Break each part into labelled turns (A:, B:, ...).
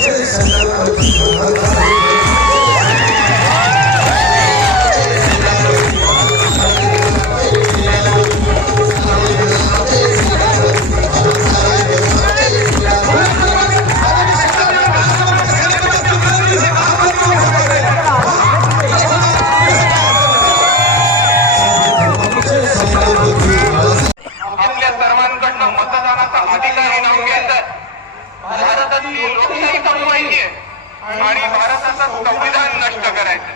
A: Jesus.
B: भारताचं संविधान नष्ट करायचं.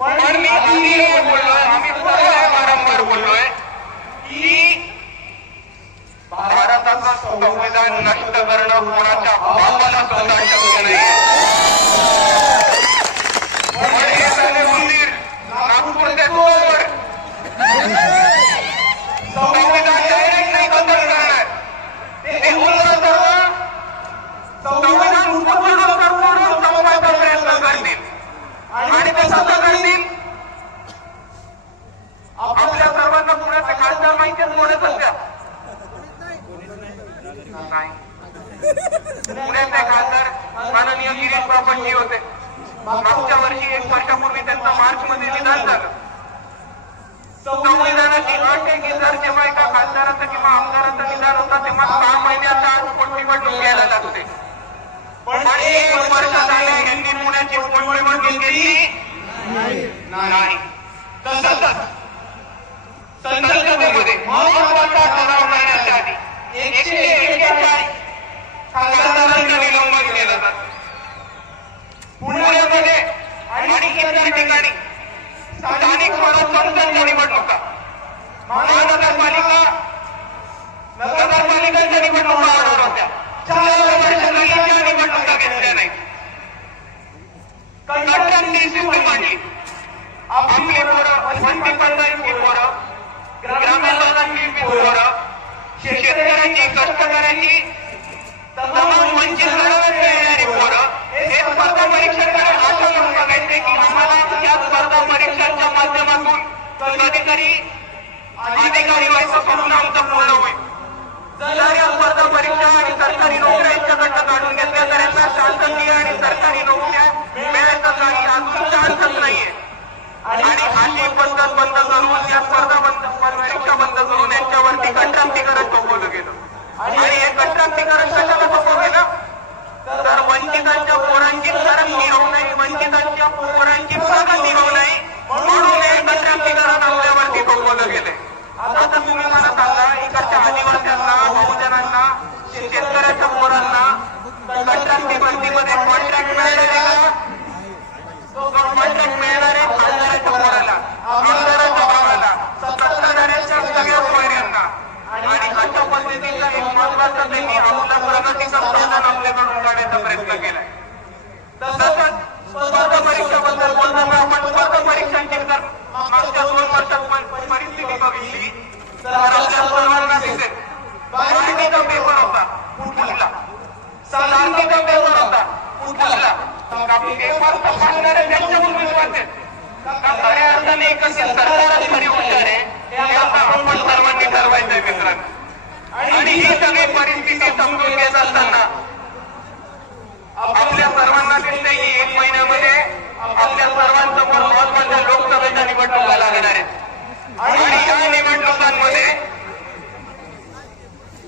B: पण मी आधी बोललोय आम्ही वारंवार बोललोय की भारताचं संविधान नष्ट करणं कोणाच्या बापाला सुद्धा शक्य नाहीये. पण हे झाले मंदिर नागपूर ते सोलापूर संविधान डायरेक्ट नाही बदल करणार ते उलट सर्व संविधान उपपूर्ण करून संपायचा प्रयत्न करतील आणि ते करतील आपल्या सर्वांना पुण्याचे खासदार माहिती सध्या नाही. पुण्याचे खासदार माननीय गिरीश बापटजी होते. मागच्या वर्षी एक वर्षापूर्वी त्यांचं मार्च मध्ये निधन झालं. संविधानाची अट आहे की जर जेव्हा एका खासदाराचं किंवा आमदाराचं निधन होतं तेव्हा सहा महिन्याचा पोटनिवडणूक घ्यायला लागते पण एक वर्ष झाले यांनी पुण्याची पोटनिवडणूक घेतली नाही तसंच संसदेमध्ये महत्त्वाचा ठराव करण्याच्या आधी एकशे एक्केचाळीस खासदारांचं निलंबन केलं जातं पुण्यामध्ये आणि इतर ठिकाणी स्थानिक स्वराज्यांच्या निवडणुका महानगरपालिका नगरपालिकांच्या निवडणुका होणार होत्या चार वर्ष झाली त्या निवडणुका घेतल्या नाही कंटकची सिस्टीम मांडली आपली पोरं वंती पंचायतची पोरं ग्रामीण भागातली पोरं शेतकऱ्यांची कष्टकऱ्यांची तमाम वंचित घरावर येणारी पोरं हे स्पर्धा परीक्षेकडे आशा लावून बघायचे की आम्हाला या स्पर्धा परीक्षांच्या माध्यमातून कधीतरी अधिकारी व्हायचं स्वप्न आमचं पूर्ण होईल. जर या स्पर्धा परीक्षा आणि सरकारी नोकऱ्यांच्या गटात आणून घेतल्या तर यांना शासकीय आणि सरकारी नोकऱ्या मिळायचं आणि अजून चान्सच नाहीये. आणि अशी पद्धत बंद करून या स्पर्धा बंद परीक्षा बंद करून यांच्यावरती कंत्रांतीकरण एक महत्त्वाचा त्यांनी आपला प्रगतीचा साधन आपल्याकडून काढण्याचा प्रयत्न केलाय. तसंच स्पर्धा परीक्षेबद्दल बोलताना आपण स्पर्धा परीक्षांची जर मागच्या दोन वर्षात परिस्थिती बघितली तर आपल्या सर्वांना दिसेल मराठीचा पेपर होता कुठला? सारखीचा पेपर होता कुठला? पेपर तपासणारे त्यांच्या विश्वास खऱ्या अर्थाने एकत्रित सरकार खरी आहे हे आता आपण सर्वांनी ठरवायचंय मित्रांनो. आणि ही सगळी परिस्थिती समजून घेत असताना आपल्या सर्वांना दिसते की एक महिन्यामध्ये आपल्या सर्वांसमोर महत्त्वाच्या लोकसभेच्या निवडणुका लागणार आहेत. आणि या निवडणुकांमध्ये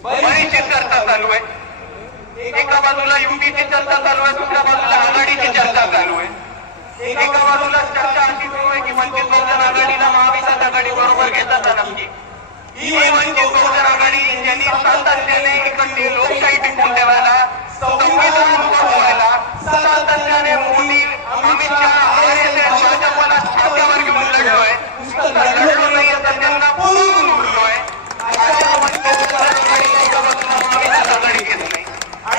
B: बरीचशी चर्चा चालू आहे. एका बाजूला युतीची चर्चा चालू आहे दुसऱ्या बाजूला आघाडीची चर्चा चालू आहे. एका बाजूला चर्चा अशी सुरू आहे की वंचित बहुजन आघाडीला महाविकास आघाडी बरोबर घेतात नक्की? ही वंचित बहुजन आघाडी ज्यांनी सातत्याने इकडली लोकशाही टिकून ठेवायला संविधान बनवायला सातत्याने मोदी अमित शहा RSS, भाजपला छात्यावर घेऊन लढलोय नुसतं लढलो नाहीये तर त्यांना बोलून उडलोय अशा वंचित बहुजन आघाडीला एका बाजूला महाविकास आघाडी घेत नाही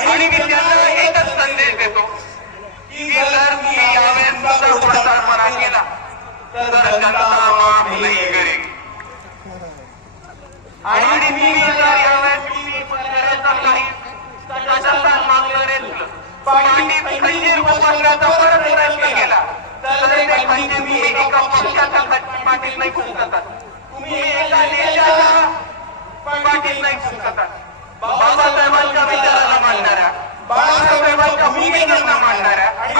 B: आणि मी त्यांना एकच संदेश देतो की जर मी यावेळेस तुझा प्रचारपणा केला तर जनता माफ नाही करेल आणि मी जर यावेळेस मी पंधराचा काही त्याचा मागलं रेचलं पाठीत खंजीर उभारण्याचा परत प्रयत्न केला तर ते खंजीर मी एका पक्षाच्या पाठीत तुम्ही एका देशाच्या पाठीत नाही बाबासाहेबांच्या विचाराला मानणाऱ्या बाळासाहेबांच्या मानणाऱ्या आणि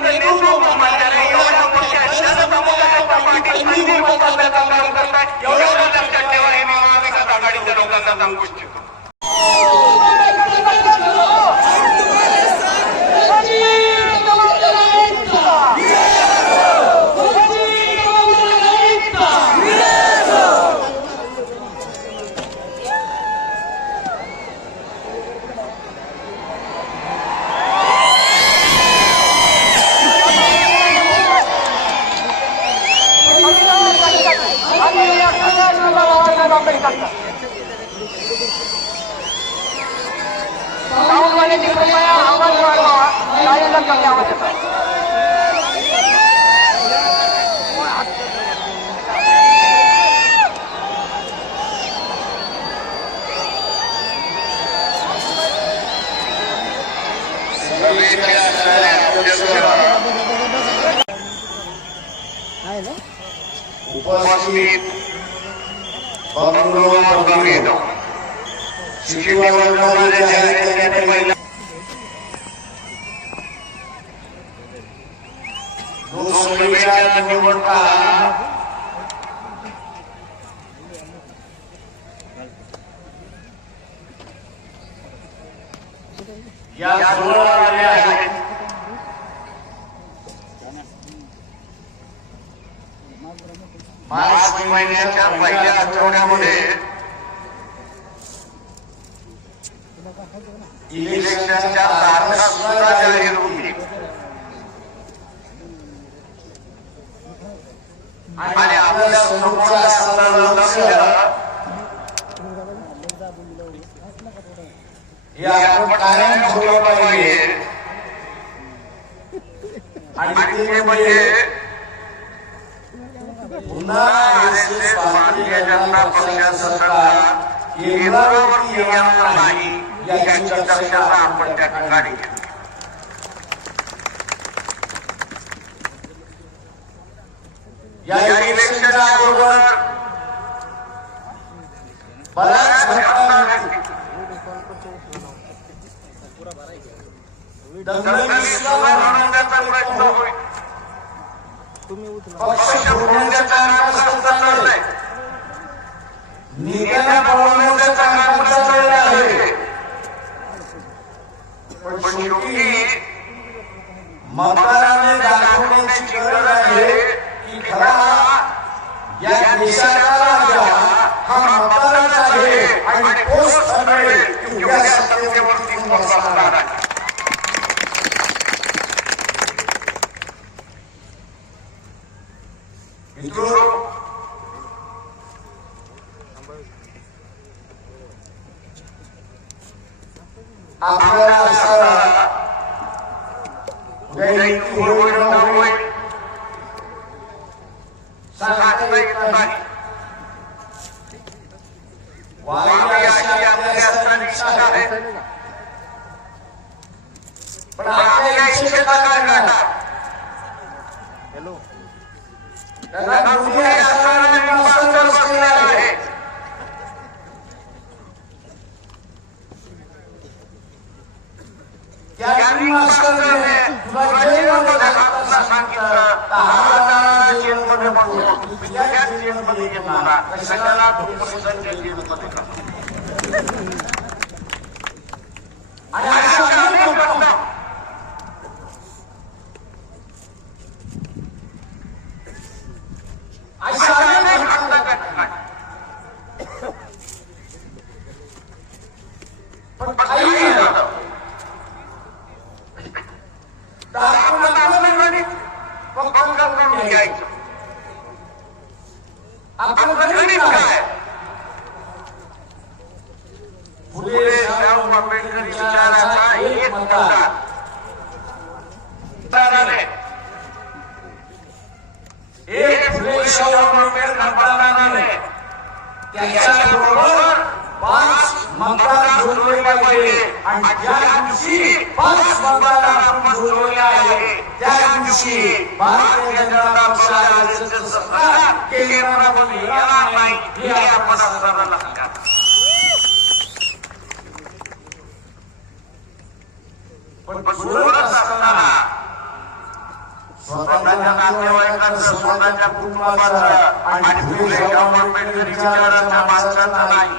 B: नेतृत्व मानणाऱ्या एवढ्या मोठ्या जनसमुदायाच्या पाठीत काम करतात एवढं लक्षात ठेवा हे मी महाविकास आघाडीच्या लोकांना सांगू इच्छितो.
C: उपस्थित बंधू भगिनीनो निवडणुका या जवळ झाल्या आहेत मार्च महिन्याच्या पहिल्या आठवड्यामध्ये इलेक्शनच्या तारखा सुद्धा जाहीर होतील आणि आपल्या समोरचा असणारं लक्ष्य आपण कायम ठेवलं पाहिजे. आणि ते म्हणजे पुन्हा आरएसएस भारतीय जनता पक्षाचं सरकार केंद्रावरती येणार नाही याची चर्चा आपण त्या ठिकाणी केली. या इलेक्शनच्या अगोदर बऱ्याच घटना लढवण्याचा प्रयत्न होईल तुम्ही मतदाराने दाखवण्याची गरज आहे की खरा या देशाचा राजा हा मतदारच आहे आणि पोस्ट उद्या सत्तेवरती आहे मित्रो आपल्याला असा उद्या इतकी होईल न होईल सांगता येत नाही वारी अशी आपल्या असताना इच्छा आहे पण आपल्या इच्छेचा काय करणार त्यांना मुली असताना मास्तर बसलेला आहे त्यांनी मास्तरने तुला जेलमध्ये हॅलो सांगितलं दहा जेलमध्ये बसतो या जेलमध्ये गेला कशाला दुसऱ्या जेलमध्ये घालतो? आणि अशा अनेक घटना अशा अनेक घटना घडतात. पण काही झालं तर आपण आपलं गणित पक्कं करून घ्यायचं आपलं गणित काय फुले शाहू आंबेडकर विचाराचा एक मतदार मतदाराने एक फुले शाहू आंबेडकर पाच मतदार जोडले पाहिजे आणि ज्या दिवशी पाच मतदार आपण जोडलेले आहे त्या दिवशी भारतीय जनता सरकार केंद्रामध्ये येणार नाही हे आपण पण सोडत असताना स्वतःच्या नातेवाईकांचं स्वतःच्या कुटुंबाचं आणि फुले शाहू आंबेडकर विचाराच्या माणसांना नाही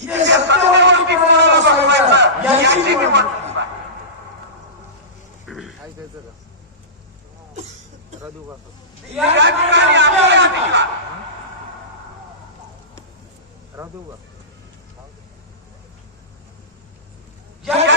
C: Я готов руки голосовать! Я тебе Радуга. Я Я